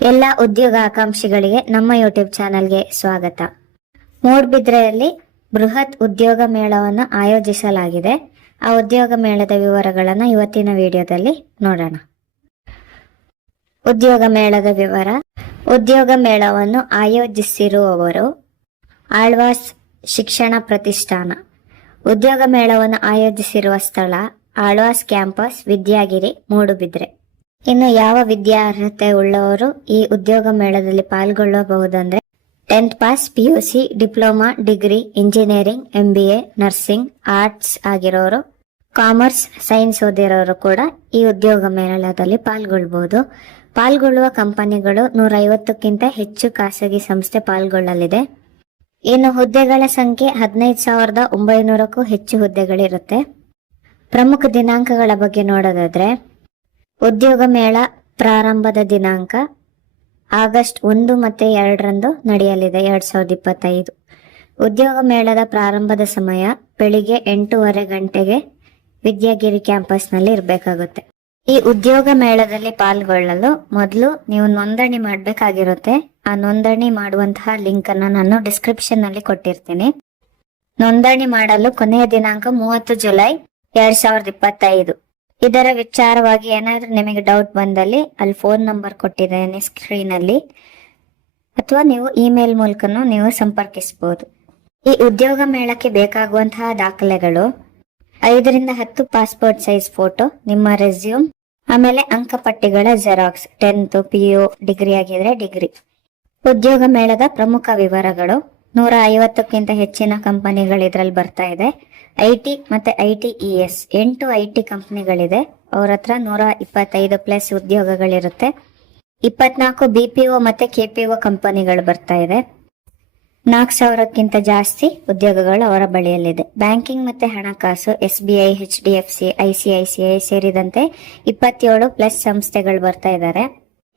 ಎಲ್ಲ ಉದ್ಯೋಗ ಆಕಾಂಕ್ಷಿಗಳಿಗೆ ನಮ್ಮ ಯೂಟ್ಯೂಬ್ ಚಾನೆಲ್ಗೆ ಸ್ವಾಗತ. ಮೂಡಬಿದ್ರೆಯಲ್ಲಿ ಬೃಹತ್ ಉದ್ಯೋಗ ಮೇಳವನ್ನು ಆಯೋಜಿಸಲಾಗಿದೆ. ಆ ಉದ್ಯೋಗ ಮೇಳದ ವಿವರಗಳನ್ನು ಇವತ್ತಿನ ವಿಡಿಯೋದಲ್ಲಿ ನೋಡೋಣ. ಉದ್ಯೋಗ ಮೇಳದ ವಿವರ. ಉದ್ಯೋಗ ಮೇಳವನ್ನು ಆಯೋಜಿಸಿರುವವರು ಆಳ್ವಾಸ್ ಶಿಕ್ಷಣ ಪ್ರತಿಷ್ಠಾನ. ಉದ್ಯೋಗ ಮೇಳವನ್ನು ಆಯೋಜಿಸಿರುವ ಸ್ಥಳ ಆಳ್ವಾಸ್ ಕ್ಯಾಂಪಸ್, ವಿದ್ಯಾಗಿರಿ, ಮೂಡುಬಿದ್ರೆ. ಇನ್ನು ಯಾವ ವಿದ್ಯಾರ್ಹತೆ ಉಳ್ಳವರು ಈ ಉದ್ಯೋಗ ಮೇಳದಲ್ಲಿ ಪಾಲ್ಗೊಳ್ಳಬಹುದಂದ್ರೆ 10th pass, PUC, diploma, degree, engineering, MBA, nursing, arts ಆಗಿರೋರು, ಕಾಮರ್ಸ್, ಸೈನ್ಸ್ ಓದಿರೋರು ಕೂಡ ಈ ಉದ್ಯೋಗ ಮೇಳದಲ್ಲಿ ಪಾಲ್ಗೊಳ್ಳಬಹುದು. ಪಾಲ್ಗೊಳ್ಳುವ ಕಂಪನಿಗಳು 150ಕ್ಕಿಂತ ಹೆಚ್ಚು ಖಾಸಗಿ ಸಂಸ್ಥೆ ಪಾಲ್ಗೊಳ್ಳಲಿದೆ. ಇನ್ನು ಹುದ್ದೆಗಳ ಸಂಖ್ಯೆ 15,900ಕ್ಕೂ ಹೆಚ್ಚು ಹುದ್ದೆಗಳಿರುತ್ತೆ. ಪ್ರಮುಖ ದಿನಾಂಕಗಳ ಬಗ್ಗೆ ನೋಡೋದಾದ್ರೆ, ಉದ್ಯೋಗ ಮೇಳ ಪ್ರಾರಂಭದ ದಿನಾಂಕ ಆಗಸ್ಟ್ 1 ಮತ್ತು 2ರಂದು ನಡೆಯಲಿದೆ 2025. ಉದ್ಯೋಗ ಮೇಳದ ಪ್ರಾರಂಭದ ಸಮಯ ಬೆಳಿಗ್ಗೆ 8:30 ಗಂಟೆಗೆ ವಿದ್ಯಾಗಿರಿ ಕ್ಯಾಂಪಸ್ನಲ್ಲಿ ಇರಬೇಕಾಗುತ್ತೆ. ಈ ಉದ್ಯೋಗ ಮೇಳದಲ್ಲಿ ಪಾಲ್ಗೊಳ್ಳಲು ಮೊದಲು ನೀವು ನೋಂದಣಿ ಮಾಡಬೇಕಾಗಿರುತ್ತೆ. ಆ ನೋಂದಣಿ ಮಾಡುವಂತಹ ಲಿಂಕ್ ಅನ್ನು ನಾನು ಡಿಸ್ಕ್ರಿಪ್ಷನ್ ನಲ್ಲಿ ಕೊಟ್ಟಿರ್ತೀನಿ. ನೋಂದಣಿ ಮಾಡಲು ಕೊನೆಯ ದಿನಾಂಕ 30 ಜುಲೈ 2025. ಇದರ ವಿಚಾರವಾಗಿ ಏನಾದ್ರೂ ನಿಮಗೆ ಡೌಟ್ ಬಂದಲ್ಲಿ ಅಲ್ಲಿ ಫೋನ್ ನಂಬರ್ ಕೊಟ್ಟಿದ್ದೇನೆ ಸ್ಕ್ರೀನ್ ಅಲ್ಲಿ, ಅಥವಾ ನೀವು ಇಮೇಲ್ ಮೂಲಕನೂ ನೀವು ಸಂಪರ್ಕಿಸಬಹುದು. ಈ ಉದ್ಯೋಗ ಮೇಳಕ್ಕೆ ಬೇಕಾಗುವಂತಹ ದಾಖಲೆಗಳು 5ರಿಂದ 10 ಪಾಸ್ಪೋರ್ಟ್ ಸೈಜ್ ಫೋಟೋ, ನಿಮ್ಮ ರೆಸ್ಯೂಮ್, ಆಮೇಲೆ ಅಂಕಪಟ್ಟಿಗಳ ಜೆರಾಕ್ಸ್, 10th, PU, ಡಿಗ್ರಿ ಆಗಿದ್ರೆ ಡಿಗ್ರಿ. ಉದ್ಯೋಗ ಮೇಳದ ಪ್ರಮುಖ ವಿವರಗಳು. 150ಕ್ಕಿಂತ ಹೆಚ್ಚಿನ ಕಂಪನಿಗಳು ಇದರಲ್ಲಿ ಬರ್ತಾ ಇದೆ. IT ಮತ್ತೆ ITES 8 IT ಕಂಪನಿಗಳಿದೆ. ಅವ್ರ ಹತ್ರ 125+ ಉದ್ಯೋಗಗಳಿರುತ್ತೆ. 24 BPO ಮತ್ತೆ KPO ಕಂಪನಿಗಳು ಬರ್ತಾ ಇದೆ. 4,000ಕ್ಕಿಂತ ಜಾಸ್ತಿ ಉದ್ಯೋಗಗಳು ಅವರ ಬಳಿಯಲ್ಲಿದೆ. ಬ್ಯಾಂಕಿಂಗ್ ಮತ್ತೆ ಹಣಕಾಸು SBI, HDFC, ICICI ಸೇರಿದಂತೆ 27+ ಸಂಸ್ಥೆಗಳು ಬರ್ತಾ ಇದ್ದಾರೆ.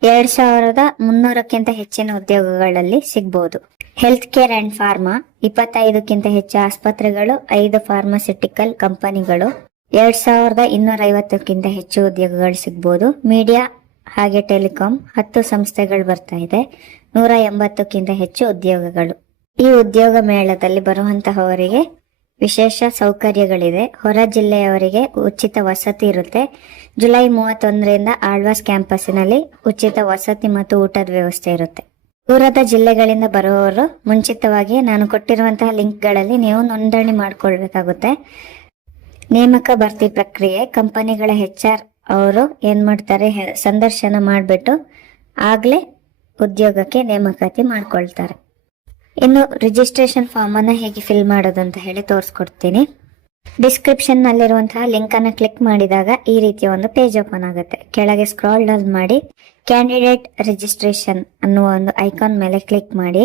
2,300ಕ್ಕಿಂತ ಹೆಚ್ಚಿನ ಉದ್ಯೋಗಗಳಲ್ಲಿ ಸಿಗಬಹುದು. ಹೆಲ್ತ್ ಕೇರ್ ಅಂಡ್ ಫಾರ್ಮಾ 25ಕ್ಕಿಂತ ಹೆಚ್ಚು ಆಸ್ಪತ್ರೆಗಳು, 5 ಫಾರ್ಮಾಸ್ಯೂಟಿಕಲ್ ಕಂಪನಿಗಳು, 2,250ಕ್ಕಿಂತ ಹೆಚ್ಚು ಉದ್ಯೋಗಗಳು ಸಿಗಬಹುದು. ಮೀಡಿಯಾ ಹಾಗೆ ಟೆಲಿಕಾಂ 10 ಸಂಸ್ಥೆಗಳು ಬರ್ತಾ ಇದೆ. 180ಕ್ಕಿಂತ ಹೆಚ್ಚು ಉದ್ಯೋಗಗಳು. ಈ ಉದ್ಯೋಗ ಮೇಳದಲ್ಲಿ ಬರುವಂತಹವರಿಗೆ ವಿಶೇಷ ಸೌಕರ್ಯಗಳಿದೆ. ಹೊರ ಜಿಲ್ಲೆಯವರಿಗೆ ಉಚಿತ ವಸತಿ ಇರುತ್ತೆ. ಜುಲೈ 31ರಿಂದ ಆಳ್ವಾಸ್ ಕ್ಯಾಂಪಸ್ಸಿನಲ್ಲಿ ಉಚಿತ ವಸತಿ ಮತ್ತು ಊಟದ ವ್ಯವಸ್ಥೆ ಇರುತ್ತೆ. ದೂರದ ಜಿಲ್ಲೆಗಳಿಂದ ಬರುವವರು ಮುಂಚಿತವಾಗಿ ನಾನು ಕೊಟ್ಟಿರುವಂತಹ ಲಿಂಕ್ಗಳಲ್ಲಿ ನೀವು ನೋಂದಣಿ ಮಾಡಿಕೊಳ್ಬೇಕಾಗುತ್ತೆ. ನೇಮಕ ಭರ್ತಿ ಪ್ರಕ್ರಿಯೆ. ಕಂಪನಿಗಳ HR ಅವರು ಏನ್ ಮಾಡ್ತಾರೆ, ಸಂದರ್ಶನ ಮಾಡಿಬಿಟ್ಟು ಆಗ್ಲೇ ಉದ್ಯೋಗಕ್ಕೆ ನೇಮಕಾತಿ ಮಾಡ್ಕೊಳ್ತಾರೆ. ಇನ್ನು ರಿಜಿಸ್ಟ್ರೇಷನ್ ಫಾರ್ಮ್ ಅನ್ನ ಹೇಗೆ ಫಿಲ್ ಮಾಡೋದು ಅಂತ ಹೇಳಿ ತೋರಿಸ್ಕೊಡ್ತೀನಿ. ಡಿಸ್ಕ್ರಿಪ್ಷನ್ ನಲ್ಲಿರುವಂತಹ ಲಿಂಕ್ ಅನ್ನ ಕ್ಲಿಕ್ ಮಾಡಿದಾಗ ಈ ರೀತಿಯ ಒಂದು ಪೇಜ್ ಓಪನ್ ಆಗುತ್ತೆ. ಕೆಳಗೆ ಸ್ಕ್ರಾಲ್ ಡೌನ್ ಮಾಡಿ ಕ್ಯಾಂಡಿಡೇಟ್ ರಿಜಿಸ್ಟ್ರೇಷನ್ ಅನ್ನುವ ಒಂದು ಐಕಾನ್ ಮೇಲೆ ಕ್ಲಿಕ್ ಮಾಡಿ.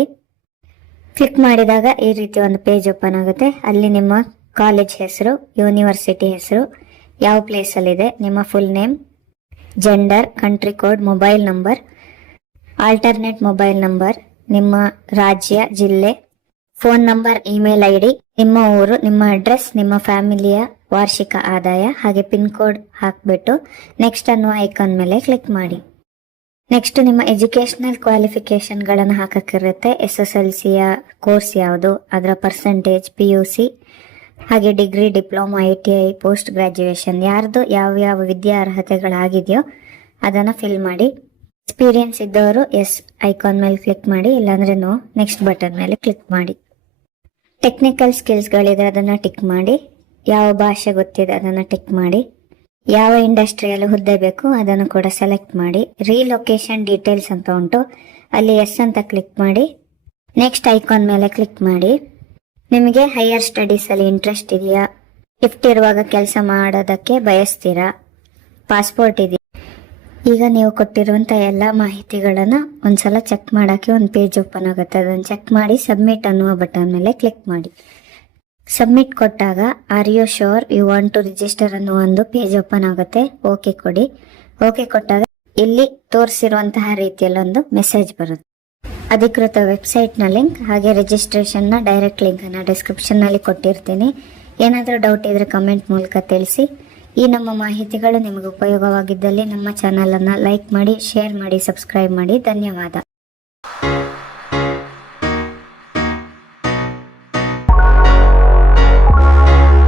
ಕ್ಲಿಕ್ ಮಾಡಿದಾಗ ಈ ರೀತಿ ಒಂದು ಪೇಜ್ ಓಪನ್ ಆಗುತ್ತೆ. ಅಲ್ಲಿ ನಿಮ್ಮ ಕಾಲೇಜ್ ಹೆಸರು, ಯೂನಿವರ್ಸಿಟಿ ಹೆಸರು, ಯಾವ ಪ್ಲೇಸ್ ಅಲ್ಲಿ ಇದೆ, ನಿಮ್ಮ full name, gender, country code, mobile number, alternate mobile number, ನಿಮ್ಮ ರಾಜ್ಯ, ಜಿಲ್ಲೆ, ಫೋನ್ ನಂಬರ್, ಇಮೇಲ್ ID, ನಿಮ್ಮ ಊರು, ನಿಮ್ಮ ಅಡ್ರೆಸ್, ನಿಮ್ಮ ಫ್ಯಾಮಿಲಿಯ ವಾರ್ಷಿಕ ಆದಾಯ, ಹಾಗೆ ಪಿನ್ ಕೋಡ್ ಹಾಕ್ಬಿಟ್ಟು ನೆಕ್ಸ್ಟ್ ಅನ್ನುವ ಐಕಾನ್ ಮೇಲೆ ಕ್ಲಿಕ್ ಮಾಡಿ. ನೆಕ್ಸ್ಟ್ ನಿಮ್ಮ ಎಜುಕೇಶನಲ್ ಕ್ವಾಲಿಫಿಕೇಶನ್ ಗಳನ್ನು ಹಾಕಕ್ಕಿರುತ್ತೆ. SSLCಯ ಕೋರ್ಸ್ ಯಾವುದು, ಅದರ ಪರ್ಸೆಂಟೇಜ್, PUC, ಹಾಗೆ degree, diploma, ITI, post graduation, ಯಾರ್ದು ಯಾವ ವಿದ್ಯಾರ್ಹತೆಗಳಾಗಿದೆಯೋ ಅದನ್ನ ಫಿಲ್ ಮಾಡಿ. ಎಕ್ಸ್ಪೀರಿಯನ್ಸ್ ಇದ್ದವರು ಎಸ್ ಐಕಾನ್ ಮೇಲೆ ಕ್ಲಿಕ್ ಮಾಡಿ, ಇಲ್ಲಾಂದ್ರೆ ನೋ, ನೆಕ್ಸ್ಟ್ ಬಟನ್ ಮೇಲೆ ಕ್ಲಿಕ್ ಮಾಡಿ. ಟೆಕ್ನಿಕಲ್ ಸ್ಕಿಲ್ಸ್ಗಳಿದೆ ಅದನ್ನ ಟಿಕ್ ಮಾಡಿ. ಯಾವ ಭಾಷೆ ಗೊತ್ತಿದೆ ಅದನ್ನ ಟಿಕ್ ಮಾಡಿ. ಯಾವ ಇಂಡಸ್ಟ್ರಿಯಲ್ಲಿ ಹುದ್ದೆ ಬೇಕು ಅದನ್ನು ಕೂಡ ಸೆಲೆಕ್ಟ್ ಮಾಡಿ. ರೀಲೊಕೇಶನ್ ಡೀಟೇಲ್ಸ್ ಅಂತ ಉಂಟು, ಅಲ್ಲಿ ಎಸ್ ಅಂತ ಕ್ಲಿಕ್ ಮಾಡಿ. ನೆಕ್ಸ್ಟ್ ಐಕಾನ್ ಮೇಲೆ ಕ್ಲಿಕ್ ಮಾಡಿ. ನಿಮಗೆ ಹೈಯರ್ ಸ್ಟಡೀಸ್ ಅಲ್ಲಿ ಇಂಟ್ರೆಸ್ಟ್ ಇದೆಯಾ, ಶಿಫ್ಟ್ ಇರುವಾಗ ಕೆಲಸ ಮಾಡೋದಕ್ಕೆ ಬಯಸ್ತೀರಾ, ಪಾಸ್ಪೋರ್ಟ್ ಇದೆಯಾ. ಈಗ ನೀವು ಕೊಟ್ಟಿರುವಂತ ಎಲ್ಲ ಮಾಹಿತಿಗಳನ್ನ ಒಂದ್ಸಲ ಚೆಕ್ ಮಾಡಕ್ಕೆ ಒಂದು ಪೇಜ್ ಓಪನ್ ಆಗುತ್ತೆ. ಅದನ್ನು ಚೆಕ್ ಮಾಡಿ ಸಬ್ಮಿಟ್ ಅನ್ನುವ ಬಟನ್ ಮೇಲೆ ಕ್ಲಿಕ್ ಮಾಡಿ. ಸಬ್ಮಿಟ್ ಕೊಟ್ಟಾಗ are you sure you want to register ಅನ್ನುವ ಒಂದು ಪೇಜ್ ಓಪನ್ ಆಗುತ್ತೆ. ಓಕೆ ಕೊಡಿ. ಓಕೆ ಕೊಟ್ಟಾಗ ಇಲ್ಲಿ ತೋರಿಸಿರುವಂತಹ ರೀತಿಯಲ್ಲಿ ಒಂದು ಮೆಸೇಜ್ ಬರುತ್ತೆ. ಅಧಿಕೃತ ವೆಬ್ಸೈಟ್ ನ ಲಿಂಕ್ ಹಾಗೆ ರಿಜಿಸ್ಟ್ರೇಷನ್ ನ ಡೈರೆಕ್ಟ್ ಲಿಂಕ್ ಅನ್ನ ಡಿಸ್ಕ್ರಿಪ್ಷನ್ ನಲ್ಲಿ ಕೊಟ್ಟಿರ್ತೀನಿ. ಏನಾದರೂ ಡೌಟ್ ಇದ್ರೆ ಕಮೆಂಟ್ ಮೂಲಕ ತಿಳಿಸಿ. ಈ ನಮ್ಮ ಮಾಹಿತಿಗಳು ನಿಮಗೆ ಉಪಯೋಗವಾಗಿದ್ದಲ್ಲಿ ನಮ್ಮ ಚಾನಲ್ ಅನ್ನ ಲೈಕ್ ಮಾಡಿ, ಶೇರ್ ಮಾಡಿ, ಸಬ್ಸ್ಕ್ರೈಬ್ ಮಾಡಿ. ಧನ್ಯವಾದ.